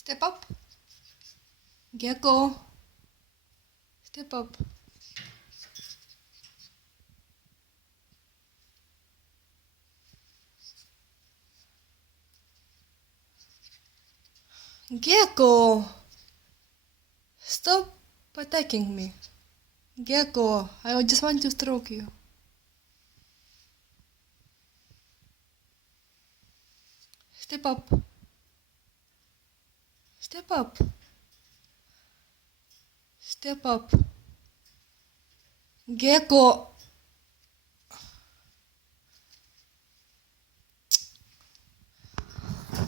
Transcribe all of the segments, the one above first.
Step up. Gecko. Step up. Gecko. Stop attacking me. Gecko, I just want to stroke you. Step up. Step up. Step up. Gecko.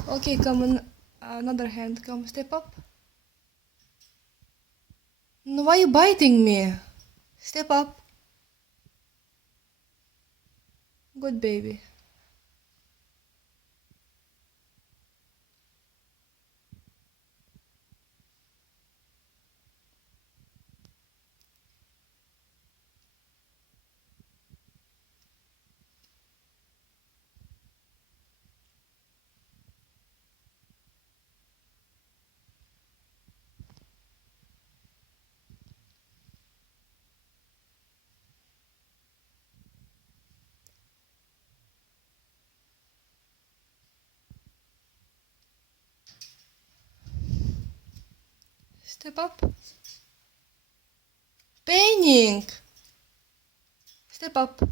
Okay, come on. Another hand. Come, step up. No, why are you biting me? Step up. Good baby. Step up. Painting. Step up.